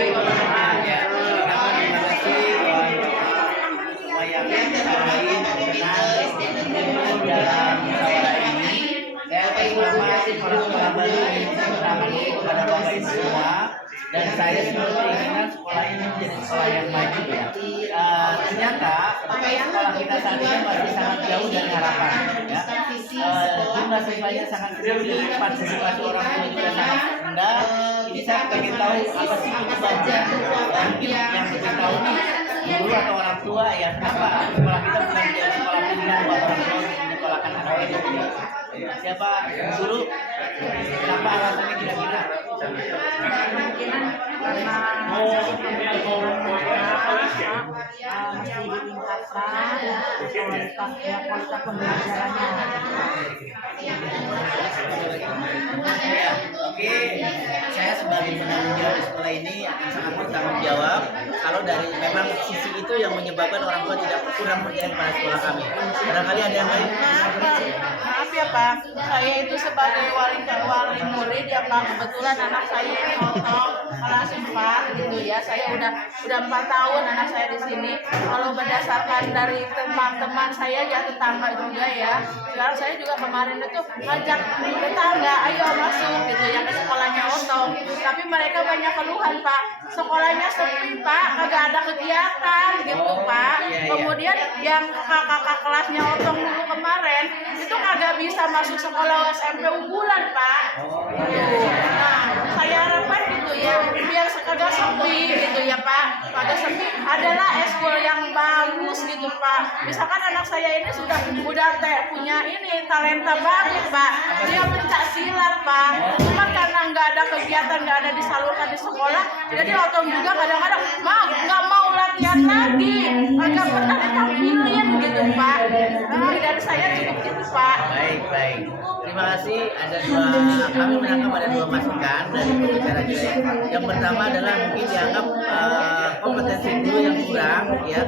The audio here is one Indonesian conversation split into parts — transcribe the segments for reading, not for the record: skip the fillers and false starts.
Ya, pertama terima kasih semua yang lain berkenan dalam musyawarah ini. Saya selamat sekolah baru pertama ini kepada Bapak Ibu semua. Dan saya selalu keinginan sekolah ini menjadi sekolah yang maju ya. Ternyata sekolah kita saat ini masih sangat jauh dari harapan ya. Jumlah siswanya sangat kecil, partisipasi orang tua juga sangat rendah. Ini saya pengen tahu apa sih penyebabnya. Mungkin yang lebih tahu nih guru atau orang tua ya, kenapa sekolah kita bukan menjadi sekolah pilihan buat orang tua untuk menyekolahkan anaknya. Siapa guru? Kenapa alasannya kira-kira? Kemungkinan karena masih ditingkatkan kualitas pembelajarannya. Ya, oke. Saya sebagai penanggung jawab di sekolah ini akan sangat bertanggung jawab kalau dari memang sisi itu yang menyebabkan orang tua tidak kurang percaya kepada sekolah kami. Barangkali ada yang lain. Maaf ya Pak, saya itu sebagai wali murid ya Pak, kebetulan anak saya motong kelas 4 gitu ya. Saya udah 4 tahun anak saya di sini. Kalau berdasarkan dari teman-teman saya ya, tetangga juga ya. Sekarang saya juga kemarin itu ngajak tetangga, ayo masuk gitu ya ke sekolahnya Otong. Tapi mereka banyak keluhan Pak, sekolahnya sepi Pak, kagak ada kegiatan gitu Pak. Kemudian yang kakak kelasnya Otong dulu kemarin itu kagak bisa masuk sekolah SMP unggulan Pak. Nah, saya harapkan gitu ya, biar kagak sepi gitu ya Pak, kagak sepi adalah eskul yang bagus gitu Pak. Misalkan anak saya ini udah punya ini talenta bagus Pak, dia pencak silat Pak. Cuma karena nggak ada kegiatan, nggak ada disalurkan di sekolah, jadi Otong juga kadang-kadang nggak mau latihan lagi, agak pernah ditampilin gitu Pak. Memang dari saya cukup gitu Pak. Baik. Terima kasih. Kami menangkap ada dua masukan dari pembicara kita ya. Yang pertama adalah mungkin dianggap kompetensi guru yang kurang ya,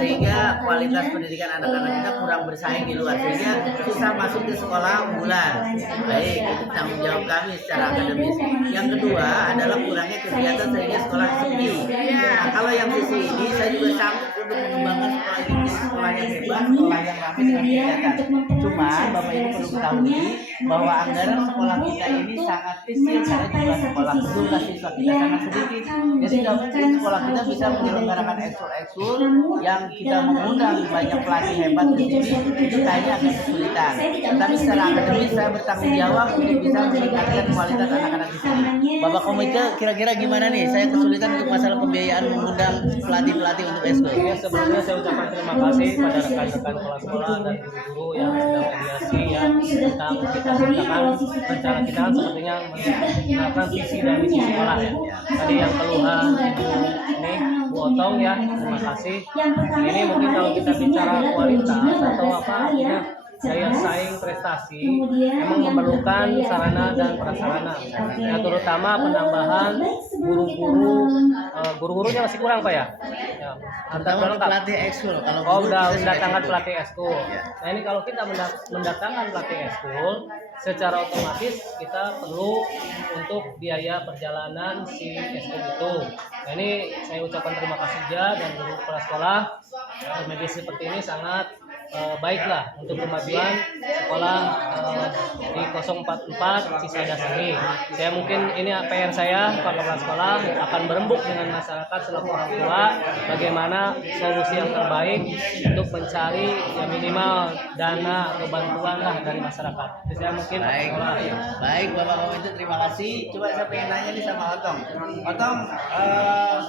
sehingga kualitas pendidikan anak-anak kita kurang bersaing di luar, sehingga susah masuk di sekolah unggulan. Baik, itu tanggung jawab kami secara akademis. Yang kedua adalah kurangnya kegiatan sehingga sekolah sepi. Nah, kalau yang sisi ini saya juga sanggup untuk mengembangkan sekolah ini menjadi sekolah yang hebat, sekolah yang ramai dengan kegiatan. Cuma Bapak Ibu perlu ketahui bahwa anggaran sekolah kita ini sangat kecil karena jumlah siswa kita sangat sedikit. Jadi tidak mungkin sekolah kita bisa menyelenggarakan ekskul yang kita mengundang banyak pelatih hebat di sini, itu kayaknya agak kesulitan. Tapi secara akademis saya bertanggung jawab untuk bisa meningkatkan kualitas anak-anak di sini. Bapak komite kira-kira gimana nih? Saya kesulitan untuk masalah pembiayaan mengundang pelatih-pelatih untuk ekskul. Ya, sebelumnya saya ucapkan terima kasih pada rekan-rekan kepala sekolah dan guru-guru yang sudah mediasi ya tentang kita rencana kita kan sepertinya menerapkan visi dan misi sekolah ya. Tadi yang keluhan ini Bu Otong ya, terima kasih. Ini mungkin kalau kita bicara kualitas atau apa artinya daya saing prestasi memang memerlukan sarana dan prasarana. Ya, terutama penambahan guru-gurunya masih kurang Pak ya. Ya, Terutama pelatih ekskul. Kalau udah mendatangkan pelatih ekskul. Nah ini kalau kita mendatangkan pelatih ekskul, secara otomatis kita perlu untuk biaya perjalanan si ekskul itu. Nah ini saya ucapkan terima kasih juga dan guru kepala sekolah. Mediasi seperti ini sangat baiklah untuk kemajuan sekolah di 044 Cisadas ini. Saya mungkin ini PR saya Pak Kepala Sekolah akan berembuk dengan masyarakat selaku orang tua bagaimana solusi yang terbaik untuk mencari ya minimal dana atau bantuan lah dari masyarakat. Jadi saya mungkin baik Bapak Komite terima kasih. Coba saya pengen nanya nih sama Otong. Otong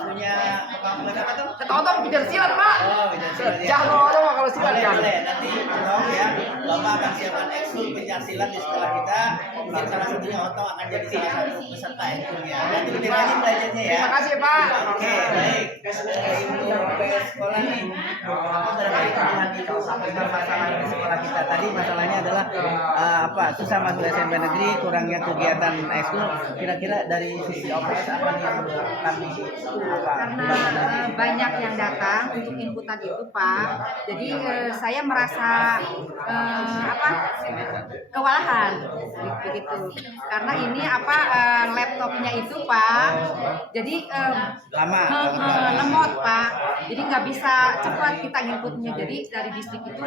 punya pengalaman apa tuh? Kata Otong bidang silat Pak. Oh, bidang silat ya. Jago Otong kalau silat ya. Nanti Otong ya, Bapak akan siapkan ekskul pencaksilat di sekolah kita. Mungkin salah satunya Otong akan jadi salah satu peserta ekskulnya. Nanti lebih rajin belajarnya ya. Terima kasih Pak. Oke, baik. Untuk PS sekolah nih, apa barangkali keluhan itu tentang masalah di sekolah kita tadi? Masalahnya adalah susah masuk SMP negeri, kurangnya kegiatan ekskul. Kira-kira dari sisi OPS apa nih yang kami karena banyak yang datang untuk inputan itu Pak. Jadi saya saya merasa kewalahan begitu. Karena ini laptopnya itu Pak, jadi lemot Pak. Jadi nggak bisa cepat kita inputnya. Jadi dari distrik itu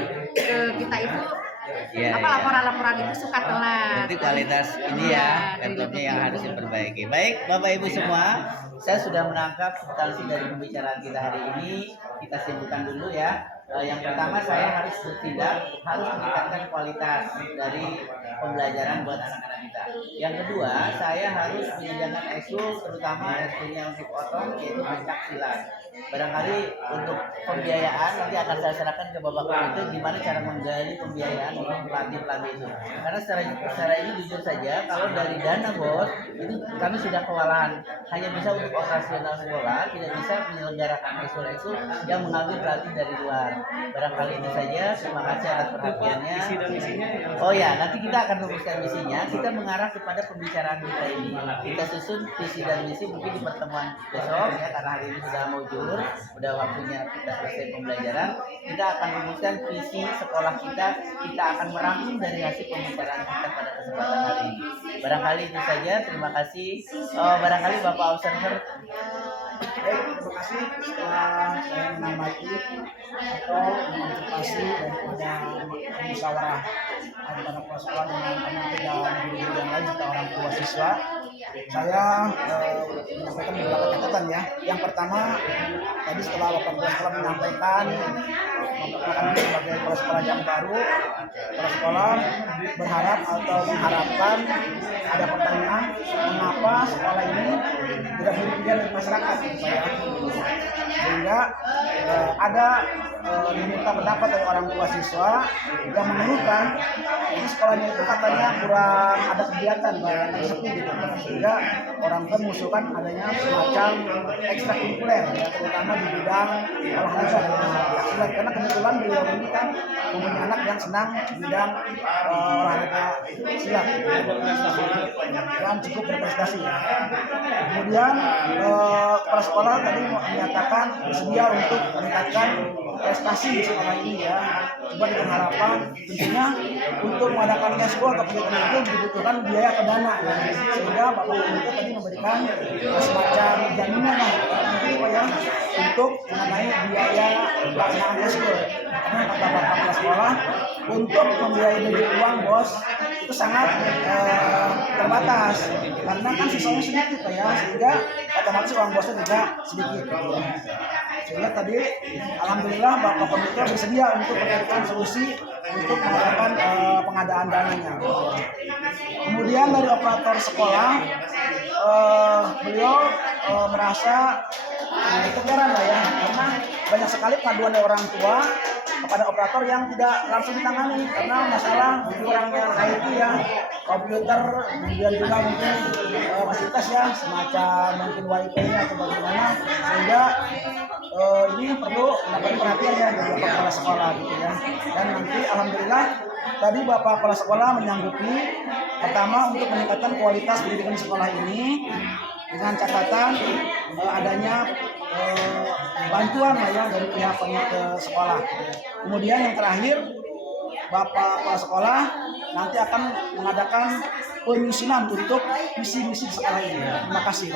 kita itu laporan-laporan itu suka telat. Berarti kualitas ini ya laptopnya yang harus diperbaiki. Baik, Bapak Ibu semua, saya sudah menangkap substansi dari pembicaraan kita hari ini. Kita simpulkan dulu ya. Yang pertama, saya harus bertindak, harus meningkatkan kualitas dari pembelajaran buat anak-anak kita. Yang kedua, saya harus menyediakan ekskul, terutama ekskulnya untuk otong, yaitu pencak silat. Barangkali untuk pembiayaan nanti akan saya serahkan ke Bapak Komite gimana cara menggali pembiayaan untuk pelatih-pelatih itu. Karena secara ini jujur saja, kalau dari dana bos itu kami sudah kewalahan, hanya bisa untuk operasional sekolah, tidak bisa menyelenggarakan ekskul-ekskul yang mengambil pelatih dari luar. Barangkali itu saja. Terima kasih atas perhatiannya. Visi dan misinya ya. Oh ya, nanti kita akan rumuskan misinya. Kita mengarah kepada pembicaraan kita ini. Kita susun visi dan misi mungkin di pertemuan besok ya, karena hari ini sudah mau zuhur, udah waktunya kita selesai pembelajaran. Kita akan rumuskan visi sekolah kita. Kita akan merangkum dari hasil pembicaraan kita pada kesempatan hari ini. Barangkali itu saja. Terima kasih. Barangkali Bapak Observer. Baik, terima kasih. Setelah saya menamati atau mengantisipasi daripada musyawarah antara kepala sekolah dengan panitia dan guru-guru yang lain serta orang tua siswa, saya menyampaikan beberapa catatan ya. Yang pertama, tadi setelah Bapak Kepala Sekolah menyampaikan memperkenalkan diri sebagai kepala sekolah yang baru, kepala sekolah berharap atau mengharapkan ada pertanyaan mengapa sekolah ini tidak dipilih dari masyarakat sehingga ada diminta pendapat dari orang tua siswa yang mengeluhkan ini sekolahnya itu katanya kurang ada kegiatan yang seperti gitu, sehingga orang tua mengusulkan adanya semacam ekstrakurikuler ya, terutama di bidang olahraga silat, karena kebetulan beliau ini kan mempunyai anak yang senang di bidang olahraga silat dan cukup berprestasi ya. Kemudian kepala sekolah tadi menyatakan bersedia untuk meningkatkan prestasi di sekolah ini ya. Coba dengan harapan tentunya untuk mengadakan ekskul atau kegiatan itu dibutuhkan biaya atau dana ya. Sehingga Bapak Komite tadi memberikan semacam jaminan ya untuk mengenai biaya pelaksanaan ekskul. Karena kata Bapak Kepala Sekolah untuk membiayai dari uang bos itu sangat terbatas karena kan siswanya sedikit ya, sehingga otomatis uang bosnya juga sedikit ya. Sehingga tadi alhamdulillah Bapak Komite bersedia untuk memberikan solusi untuk mengadakan pengadaan dananya. Kemudian dari operator sekolah beliau merasa kegeran lah ya, karena banyak sekali pengaduan dari orang tua kepada operator yang tidak langsung ditangani karena masalah kurangnya IT ya, komputer, kemudian juga mungkin fasilitas ya semacam mungkin wifi-nya atau bagaimana, sehingga ini perlu mendapat perhatian ya dari Bapak Kepala Sekolah gitu ya. Dan nanti alhamdulillah tadi Bapak Kepala Sekolah menyanggupi pertama untuk meningkatkan kualitas pendidikan sekolah ini dengan catatan adanya bantuan lah ya dari pihak panitia sekolah. Kemudian yang terakhir Bapak Kepala Sekolah nanti akan mengadakan penyusunan untuk visi misi sekolah ini. Terima kasih.